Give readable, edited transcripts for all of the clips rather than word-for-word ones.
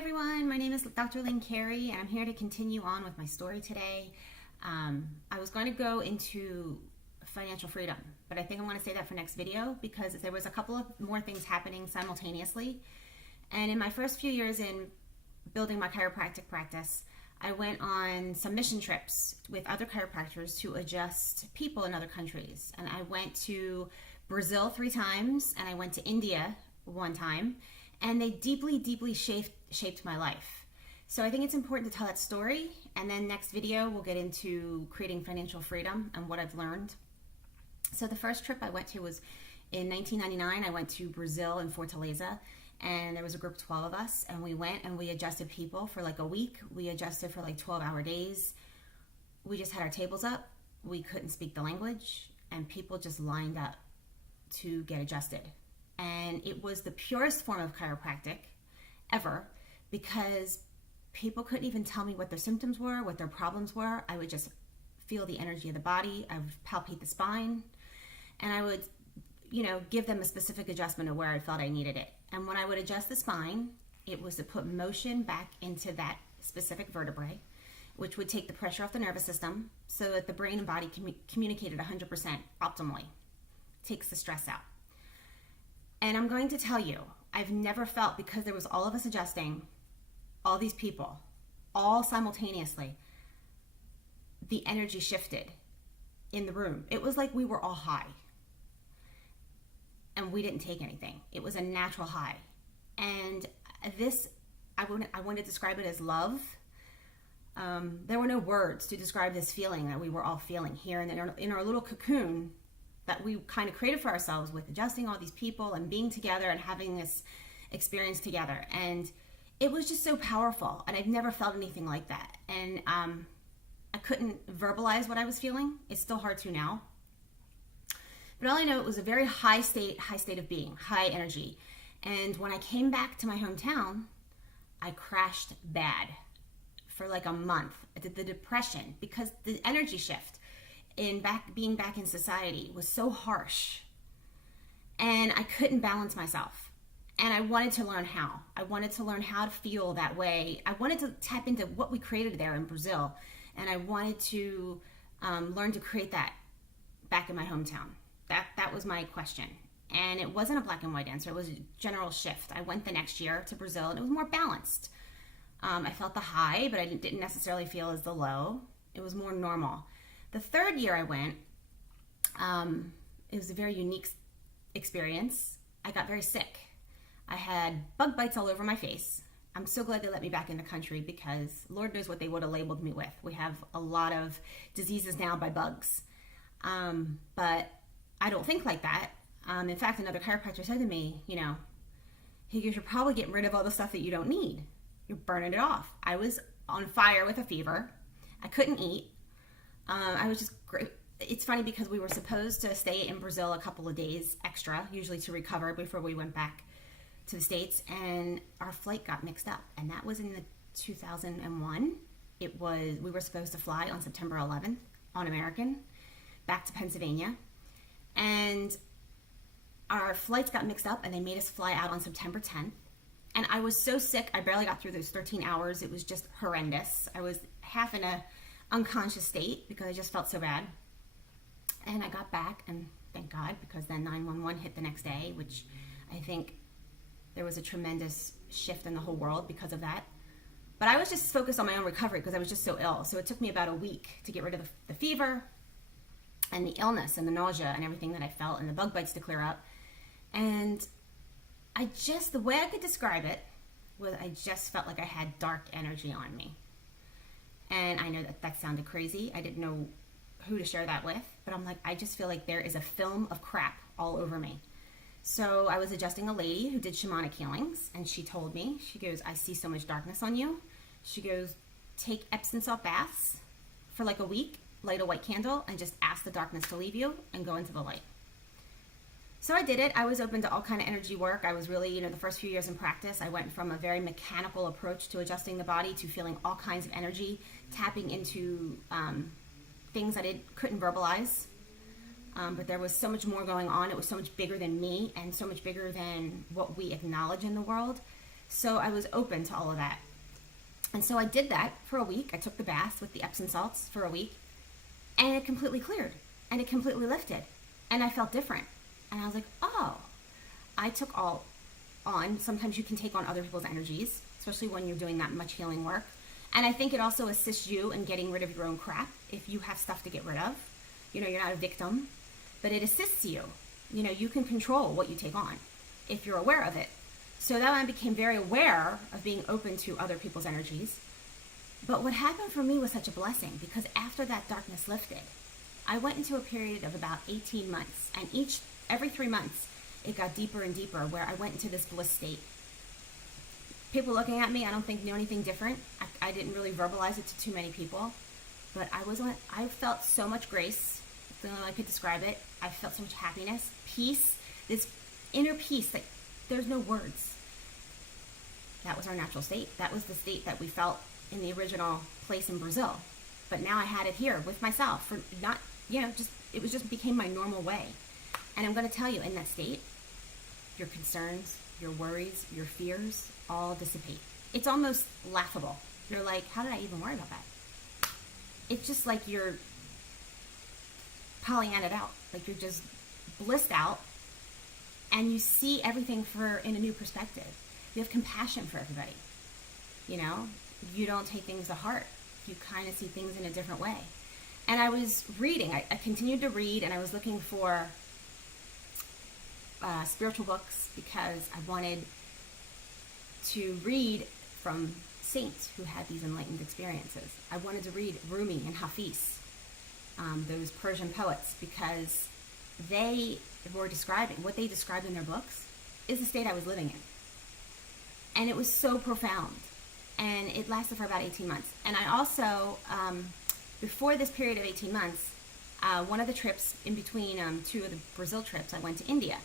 everyone, my name is Dr. Lynn Carey, and I'm here to continue on with my story today. I was going to go into financial freedom, but I think I want to say that for next video because there was a couple of more things happening simultaneously. And in my first few years in building my chiropractic practice, I went on some mission trips with other chiropractors to adjust people in other countries. And I went to Brazil 3 times, and I went to India 1 time, and they deeply shaped my life. So I think it's important to tell that story, and then next video we'll get into creating financial freedom and what I've learned. So the first trip I went to was in 1999. I went to Brazil in Fortaleza, and there was a group of 12 of us, and we went and we adjusted people for like a week. We adjusted for like 12-hour days. We just had our tables up. We couldn't speak the language, and people just lined up to get adjusted. And it was the purest form of chiropractic ever, because people couldn't even tell me what their symptoms were, what their problems were. I would just feel the energy of the body. I would palpate the spine, and I would, give them a specific adjustment of where I felt I needed it. And when I would adjust the spine, it was to put motion back into that specific vertebrae, which would take the pressure off the nervous system so that the brain and body communicated 100% optimally. Takes the stress out. And I'm going to tell you, I've never felt, because there was all of us adjusting, all these people, all simultaneously, the energy shifted in the room. It was like we were all high. And we didn't take anything. It was a natural high. And this, I want to describe it as love. There were no words to describe this feeling that we were all feeling here in our little cocoon that we kind of created for ourselves with adjusting all these people and being together and having this experience together. And it was just so powerful, and I've never felt anything like that. And I couldn't verbalize what I was feeling. It's still hard to now. But all I know, it was a very high state of being, high energy. And when I came back to my hometown, I crashed bad for like a month. The depression, because the energy shift in being back in society was so harsh, and I couldn't balance myself. And I wanted to learn how. I wanted to learn how to feel that way. I wanted to tap into what we created there in Brazil, and I wanted to learn to create that back in my hometown. That was my question. And it wasn't a black and white answer. It was a general shift. I went the next year to Brazil, and it was more balanced. I felt the high, but I didn't necessarily feel as the low. It was more normal. The third year I went, it was a very unique experience. I got very sick. I had bug bites all over my face. I'm so glad they let me back in the country, because Lord knows what they would have labeled me with. We have a lot of diseases now by bugs. But I don't think like that. In fact, another chiropractor said to me, he goes, "You're probably getting rid of all the stuff that you don't need. You're burning it off." I was on fire with a fever. I couldn't eat. I was just great. It's funny because we were supposed to stay in Brazil a couple of days extra, usually to recover before we went back to the States, and our flight got mixed up, and that was in the 2001. We were supposed to fly on September 11th on American back to Pennsylvania, and our flights got mixed up, and they made us fly out on September 10th. And I was so sick, I barely got through those 13 hours. It was just horrendous. I was half in a unconscious state because I just felt so bad. And I got back, and thank God, because then 911 hit the next day, which I think there was a tremendous shift in the whole world because of that. But I was just focused on my own recovery because I was just so ill. So it took me about a week to get rid of the fever and the illness and the nausea and everything that I felt, and the bug bites to clear up. And the way I could describe it was I just felt like I had dark energy on me. And I know that sounded crazy. I didn't know who to share that with, but I'm like, I just feel like there is a film of crap all over me. So I was adjusting a lady who did shamanic healings, and she told me, she goes, "I see so much darkness on you." She goes, "Take Epsom salt baths for like a week, light a white candle, and just ask the darkness to leave you and go into the light." So I did it. I was open to all kind of energy work. I was really, the first few years in practice, I went from a very mechanical approach to adjusting the body to feeling all kinds of energy, tapping into things I couldn't verbalize. But there was so much more going on. It was so much bigger than me and so much bigger than what we acknowledge in the world. So I was open to all of that. And so I did that for a week. I took the bath with the Epsom salts for a week, and it completely cleared and it completely lifted. And I felt different. And I was like, oh, I took all on. Sometimes you can take on other people's energies, especially when you're doing that much healing work. And I think it also assists you in getting rid of your own crap if you have stuff to get rid of. You know, you're not a victim, but it assists you. You know, you can control what you take on if you're aware of it. So that I became very aware of being open to other people's energies. But what happened for me was such a blessing, because after that darkness lifted, I went into a period of about 18 months, and every 3 months, it got deeper and deeper, where I went into this bliss state. People looking at me, I don't think knew anything different. I didn't really verbalize it to too many people, but I felt so much grace. That's the only way I could describe it. I felt so much happiness, peace, this inner peace that there's no words. That was our natural state. That was the state that we felt in the original place in Brazil. But now I had it here with myself for not, it just became my normal way. And I'm going to tell you, in that state, your concerns, your worries, your fears all dissipate. It's almost laughable. You're like, how did I even worry about that? It's just like you're Pollyannaed out. Like you're just blissed out, and you see everything in a new perspective. You have compassion for everybody. You know, you don't take things to heart. You kind of see things in a different way. And I was reading. I continued to read, and I was looking for spiritual books because I wanted to read from saints who had these enlightened experiences. I wanted to read Rumi and Hafiz, those Persian poets, because they were describing, what they described in their books is the state I was living in. And it was so profound. And it lasted for about 18 months. And I also, before this period of 18 months, one of the trips in between two of the Brazil trips, I went to India.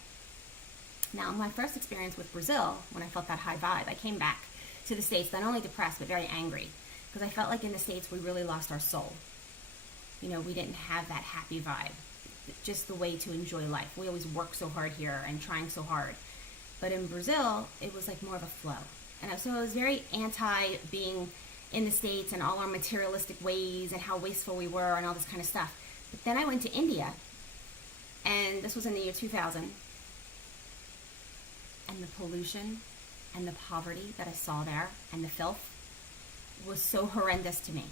Now, my first experience with Brazil, when I felt that high vibe, I came back to the States, not only depressed, but very angry. Because I felt like in the States, we really lost our soul. You know, we didn't have that happy vibe. Just the way to enjoy life. We always work so hard here and trying so hard. But in Brazil, it was like more of a flow. And so I was very anti being in the States and all our materialistic ways and how wasteful we were and all this kind of stuff. But then I went to India, and this was in the year 2000, and the pollution and the poverty that I saw there and the filth was so horrendous to me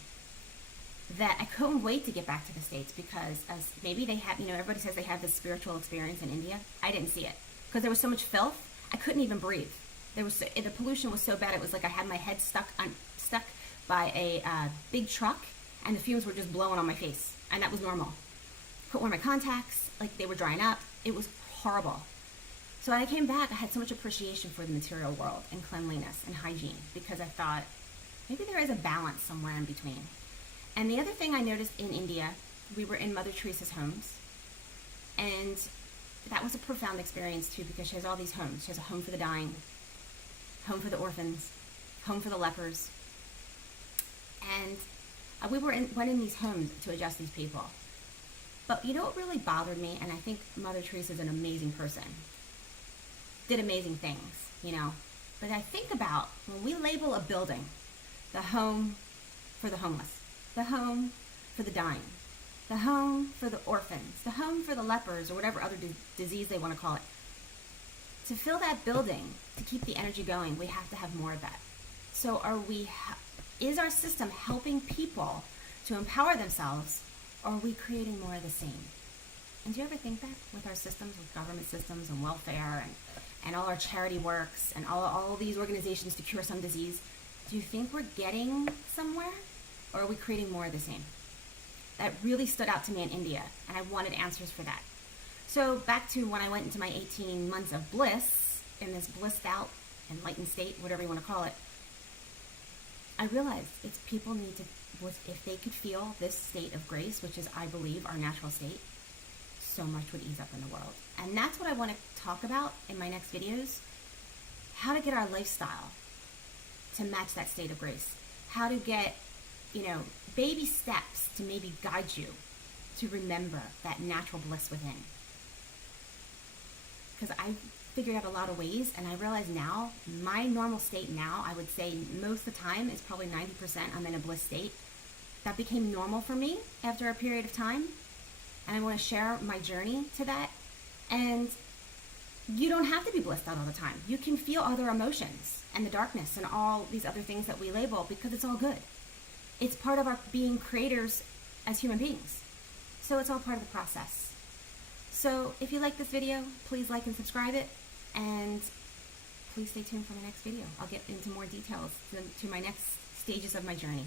that I couldn't wait to get back to the States, because as maybe they have, everybody says they have this spiritual experience in India. I didn't see it because there was so much filth. I couldn't even breathe. The pollution was so bad. It was like I had my head stuck by a big truck, and the fumes were just blowing on my face, and that was normal. Couldn't wear my contacts, like they were drying up. It was horrible. So when I came back, I had so much appreciation for the material world and cleanliness and hygiene, because I thought maybe there is a balance somewhere in between. And the other thing I noticed in India, we were in Mother Teresa's homes, and that was a profound experience too, because she has all these homes. She has a home for the dying, home for the orphans, home for the lepers. And we went in these homes to adjust these people. But you know what really bothered me, and I think Mother Teresa is an amazing person, did amazing things, But I think about when we label a building, the home for the homeless, the home for the dying, the home for the orphans, the home for the lepers, or whatever other disease they want to call it. To fill that building, to keep the energy going, we have to have more of that. So is our system helping people to empower themselves, or are we creating more of the same? And do you ever think that with our systems, with government systems and welfare and all our charity works and all these organizations to cure some disease, do you think we're getting somewhere, or are we creating more of the same? That really stood out to me in India, and I wanted answers for that. So back to when I went into my 18 months of bliss, in this blissed out, enlightened state, whatever you want to call it, I realized it's people need to, if they could feel this state of grace, which is, I believe, our natural state, so much would ease up in the world. And that's what I want to talk about in my next videos, how to get our lifestyle to match that state of grace, how to get, baby steps to maybe guide you to remember that natural bliss within. Because figured out a lot of ways, and I realize now, my normal state now, I would say most of the time is probably 90% I'm in a bliss state. That became normal for me after a period of time, and I want to share my journey to that. And you don't have to be blissed out all the time. You can feel other emotions and the darkness and all these other things that we label, because it's all good. It's part of our being creators as human beings. So it's all part of the process. So if you like this video, please like and subscribe it, and please stay tuned for my next video. I'll get into more details to my next stages of my journey.